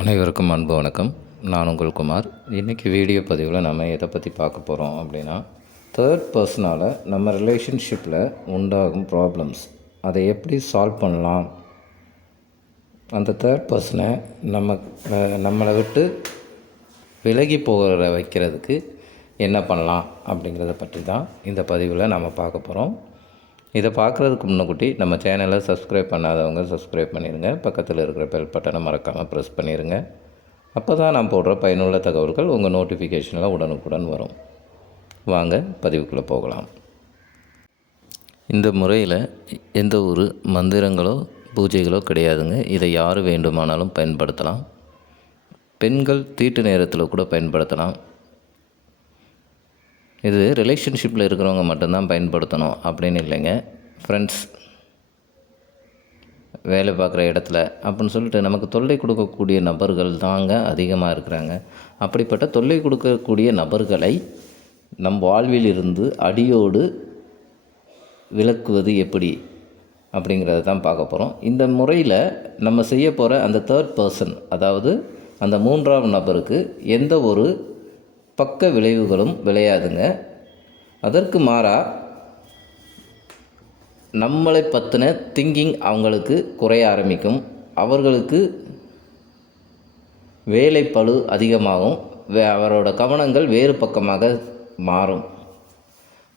அனைவருக்கும் அன்பு வணக்கம். நான் உங்கள் குமார். இன்றைக்கி வீடியோ பதிவில் நம்ம எதை பற்றி பார்க்க போகிறோம் அப்படின்னா, தேர்ட் பர்சனால் நம்ம ரிலேஷன்ஷிப்பில் உண்டாகும் ப்ராப்ளம்ஸ் அதை எப்படி சால்வ் பண்ணலாம், அந்த தேர்ட் பர்சனை நம்மளை விட்டு விலகி போகிற வைக்கிறதுக்கு என்ன பண்ணலாம் அப்படிங்கிறத பற்றி தான் இந்த பதிவில் நம்ம பார்க்க போகிறோம். இதை பார்க்குறதுக்கு முன்னக்கூட்டி நம்ம சேனலை சப்ஸ்கிரைப் பண்ணாதவங்க சப்ஸ்கிரைப் பண்ணிடுங்க. பக்கத்தில் இருக்கிற பெல் பட்டனை மறக்காமல் ப்ரெஸ் பண்ணிடுங்க. அப்போ தான் நான் போடுற பயனுள்ள தகவல்கள் உங்கள் நோட்டிஃபிகேஷனில் உடனுக்குடன் வரும். வாங்க பதிவுக்குள்ளே போகலாம். இந்த முறையில் எந்த ஒரு மந்திரங்களோ பூஜைகளோ கிடையாதுங்க. இதை யார் வேண்டுமானாலும் பயன்படுத்தலாம். பெண்கள் தீட்டு நேரத்தில் கூட பயன்படுத்தலாம். இது ரிலேஷன்ஷிப்பில் இருக்கிறவங்க மட்டும்தான் பயன்படுத்தணும் அப்படின்னு இல்லைங்க. ஃப்ரெண்ட்ஸ், வேலை பார்க்குற இடத்துல அப்படின்னு சொல்லிட்டு நமக்கு தொல்லை கொடுக்கக்கூடிய நபர்கள் தாங்க அதிகமாக இருக்கிறாங்க. அப்படிப்பட்ட தொல்லை கொடுக்கக்கூடிய நபர்களை நம் வாழ்வில் இருந்து அடியோடு விலக்குவது எப்படி அப்படிங்கிறத தான் பார்க்க போகிறோம். இந்த முறையில் நம்ம செய்ய போகிற அந்த தேர்ட் பர்சன், அதாவது அந்த மூன்றாம் நபருக்கு எந்த ஒரு பக்க விளைவுகளும் விளையாதுங்க. அதற்கு மாறாக நம்மளை பற்றின திங்கிங் அவங்களுக்கு குறைய ஆரம்பிக்கும். அவர்களுக்கு வேலைப்பளு அதிகமாகும். அவரோட கவனங்கள் வேறு பக்கமாக மாறும்.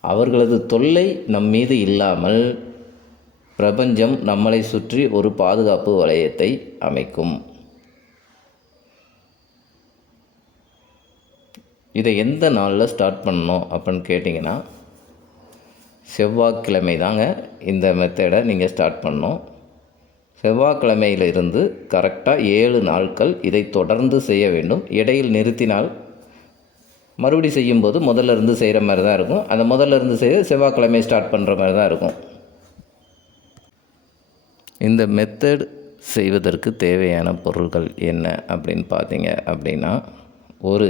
அவர்களது தொல்லை நம் மீது இல்லாமல் பிரபஞ்சம் நம்மளை சுற்றி ஒரு பாதுகாப்பு வளையத்தை அமைக்கும். இதை எந்த நாளில் ஸ்டார்ட் பண்ணணும் அப்படின்னு கேட்டிங்கன்னா, செவ்வாய்க்கிழமை தாங்க இந்த மெத்தடை நீங்கள் ஸ்டார்ட் பண்ணணும். செவ்வாய்க்கிழமையிலிருந்து கரெக்டாக 7 நாட்கள் இதை தொடர்ந்து செய்ய வேண்டும். இடையில் நிறுத்தினால் மறுபடி செய்யும்போது முதல்ல இருந்து செய்கிற மாதிரி தான் இருக்கும். அந்த முதல்ல இருந்து செய்ய செவ்வாய்க்கிழமை ஸ்டார்ட் பண்ணுற மாதிரி தான் இருக்கும். இந்த மெத்தட் செய்வதற்கு தேவையான பொருட்கள் என்ன அப்படின்னு பார்த்தீங்க அப்படின்னா, ஒரு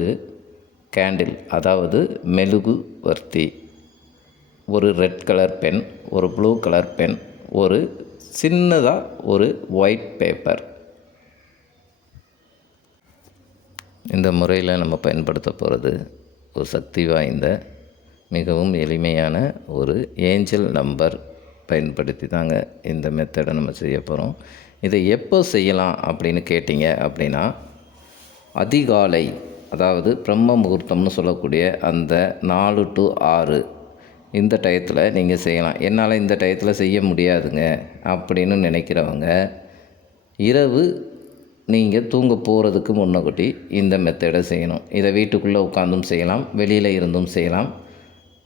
கேண்டில், அதாவது மெழுகு வர்த்தி, ஒரு ரெட் கலர் பென், ஒரு ப்ளூ கலர் பென், ஒரு சின்னதாக ஒரு ஒயிட் பேப்பர். இந்த முறையில் நம்ம பயன்படுத்த போகிறது ஒரு சக்தி வாய்ந்த மிகவும் எளிமையான ஒரு ஏஞ்சல் நம்பர் பயன்படுத்தி தாங்க இந்த மெத்தடை நம்ம செய்ய போகிறோம். இதை எப்போ செய்யலாம் அப்படின்னு கேட்டிங்க அப்படின்னா, அதிகாலை, அதாவது பிரம்ம முகூர்த்தம்னு சொல்லக்கூடிய அந்த 4 to 6 இந்த டயத்தில் நீங்கள் செய்யலாம். என்னால் இந்த டயத்தில் செய்ய முடியாதுங்க அப்படின்னு நினைக்கிறவங்க, இரவு நீங்கள் தூங்க போகிறதுக்கு முன்னக்கூட்டி இந்த மெத்தடை செய்யணும். இதை வீட்டுக்குள்ளே உட்காந்தும் செய்யலாம், வெளியில் இருந்தும் செய்யலாம்.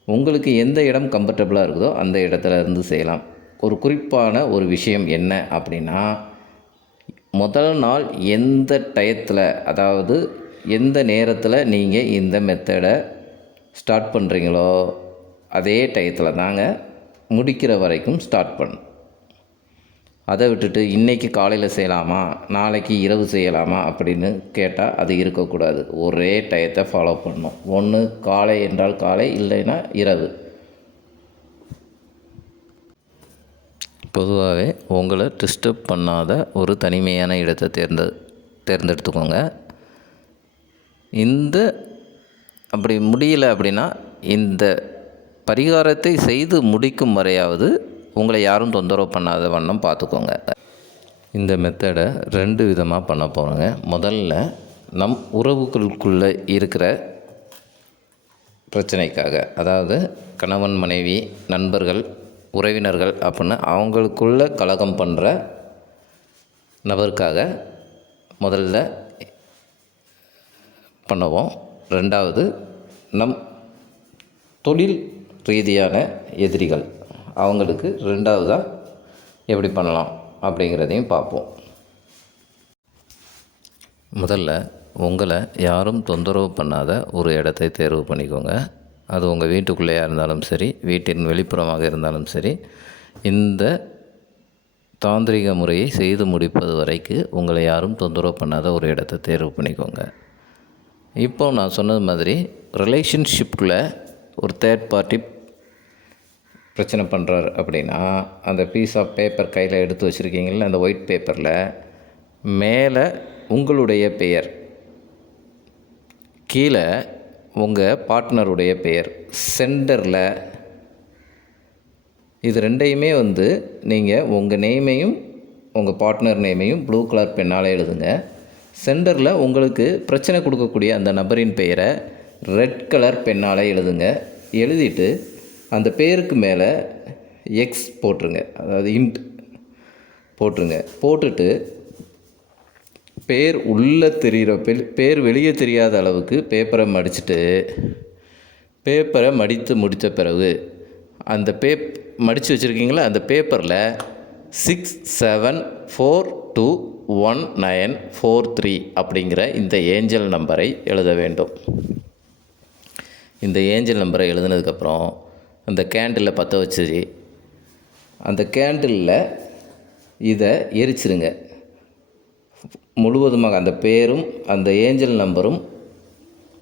உங்களுக்கு எந்த இடம் கம்ஃபர்டபுளாக இருக்குதோ அந்த இடத்துல இருந்து செய்யலாம். ஒரு குறிப்பான ஒரு விஷயம் என்ன அப்படின்னா, முதல் நாள் எந்த டயத்தில், அதாவது எந்த நேரத்தில் நீங்கள் இந்த மெத்தடை ஸ்டார்ட் பண்ணுறீங்களோ அதே டயத்தில் தாங்க முடிக்கிற வரைக்கும் ஸ்டார்ட் பண்ணணும். அதை விட்டுட்டு இன்றைக்கி காலையில் செய்யலாமா, நாளைக்கு இரவு செய்யலாமா அப்படின்னு கேட்டால் அது இருக்கக்கூடாது. ஒரே டயத்தை ஃபாலோ பண்ணணும். ஒன்று காலை என்றால் காலை, இல்லைன்னா இரவு. பொதுவாகவே உங்களை டிஸ்டர்ப் பண்ணாத ஒரு தனிமையான இடத்தை தேர்ந்தெடுத்துக்கோங்க. அப்படி முடியலை அப்படின்னா இந்த பரிகாரத்தை செய்து முடிக்கும் வரையாவது உங்களை யாரும் தொந்தரவு பண்ணாத வண்ணம் பார்த்துக்கோங்க. இந்த மெத்தடை 2 விதமாக பண்ண போகிறோங்க. முதல்ல நம் உறவுகளுக்குள்ளே இருக்கிற பிரச்சனைக்காக, அதாவது கணவன் மனைவி நண்பர்கள் உறவினர்கள் அப்படின்னு அவங்களுக்குள்ள கலகம் பண்ணுற நபருக்காக முதல்ல பண்ணுவோம். 2வது நம் தொழில் ரீதியான எதிரிகள், அவங்களுக்கு 2வதாக எப்படி பண்ணலாம் அப்படிங்கிறதையும் பார்ப்போம். முதல்ல உங்களை யாரும் தொந்தரவு பண்ணாத ஒரு இடத்தை தேர்வு பண்ணிக்கோங்க. அது உங்கள் வீட்டுக்குள்ளேயா இருந்தாலும் சரி, வீட்டின் வெளிப்புறமாக இருந்தாலும் சரி, இந்த தாந்திரிக முறையை செய்து முடிப்பது வரைக்கு உங்களை யாரும் தொந்தரவு பண்ணாத ஒரு இடத்தை தேர்வு பண்ணிக்கோங்க. இப்போ நான் சொன்னது மாதிரி ரிலேஷன்ஷிப்பில் ஒரு தேர்ட் பார்ட்டி பிரச்சனை பண்ணுறாரு அப்படின்னா, அந்த பீஸ் ஆஃப் பேப்பர் கையில் எடுத்து வச்சுருக்கீங்கள, அந்த ஒயிட் பேப்பரில் மேலே உங்களுடைய பெயர், கீழே உங்கள் பார்ட்னருடைய பெயர், சென்டரில் இது ரெண்டையுமே நீங்கள் உங்கள் நேமையும் உங்கள் பார்ட்னர் நேமையும் ப்ளூ கலர் பெண்ணால் எழுதுங்க. சென்டரில் உங்களுக்கு பிரச்சனை கொடுக்கக்கூடிய அந்த நபரின் பெயரை ரெட் கலர் பெண்ணால் எழுதுங்க. எழுதிட்டு அந்த பேருக்கு மேலே எக்ஸ் போட்டுருங்க, அதாவது இன்ட் போட்டுருங்க. போட்டுட்டு பேர் உள்ளே தெரிகிற பேர் வெளியே தெரியாத அளவுக்கு பேப்பரை மடிச்சுட்டு, பேப்பரை மடித்து முடித்த பிறகு அந்த மடித்து வச்சுருக்கீங்களா, அந்த பேப்பரில் 67421943 அப்படிங்கிற இந்த ஏஞ்சல் நம்பரை எழுத வேண்டும். இந்த ஏஞ்சல் நம்பரை எழுதுனதுக்கப்புறம் அந்த கேண்டிலில் பற்ற வச்சு அந்த கேண்டிலில் இதை எரிச்சிருங்க. முழுவதுமாக அந்த பேரும் அந்த ஏஞ்சல் நம்பரும்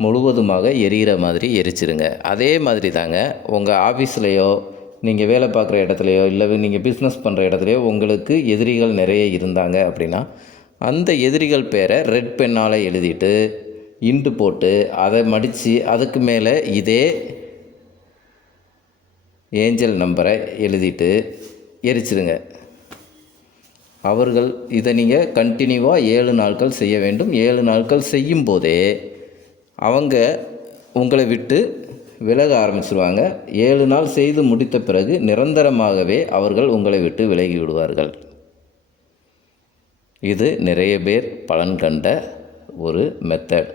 முழுவதுமாக எரிகிற மாதிரி எரிச்சிருங்க. அதே மாதிரி தாங்க உங்கள் ஆஃபீஸ்லேயோ நீங்கள் வேலை பார்க்குற இடத்துலையோ இல்லை நீங்கள் பிஸ்னஸ் பண்ணுற இடத்துலையோ உங்களுக்கு எதிரிகள் நிறைய இருந்தாங்க அப்படின்னா அந்த எதிரிகள் பேரை ரெட் பெண்ணால் எழுதிட்டு இண்டு போட்டு அதை மடித்து அதுக்கு மேலே இதே ஏஞ்சல் நம்பரை எழுதிட்டு எரிச்சிருங்க. அவர்கள் இதை நீங்கள் கண்டினியூவாக 7 நாட்கள் செய்ய வேண்டும். 7 நாட்கள் செய்யும் போதே அவங்க உங்களை விட்டு விலக ஆரம்பிச்சிருவாங்க. 7 நாள் செய்து முடித்த பிறகு நிரந்தரமாகவே அவர்கள் உங்களை விட்டு விலகி விடுவார்கள். இது நிறைய பேர் பலன் கண்ட ஒரு மெத்தட்.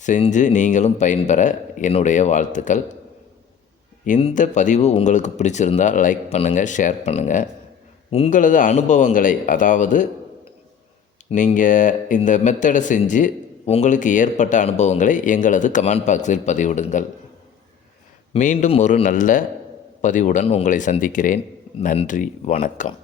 செஞ்சு நீங்களும் பயன்பெற என்னுடைய வாழ்த்துக்கள். இந்த பதிவு உங்களுக்கு பிடிச்சிருந்தால் லைக் பண்ணுங்கள், ஷேர் பண்ணுங்கள். உங்களது அனுபவங்களை, அதாவது நீங்கள் இந்த மெத்தடை செஞ்சு உங்களுக்கு ஏற்பட்ட அனுபவங்களை எங்களது கமெண்ட் பாக்ஸில் பதிவிடுங்கள். மீண்டும் ஒரு நல்ல பதிவுடன் உங்களை சந்திக்கிறேன். நன்றி, வணக்கம்.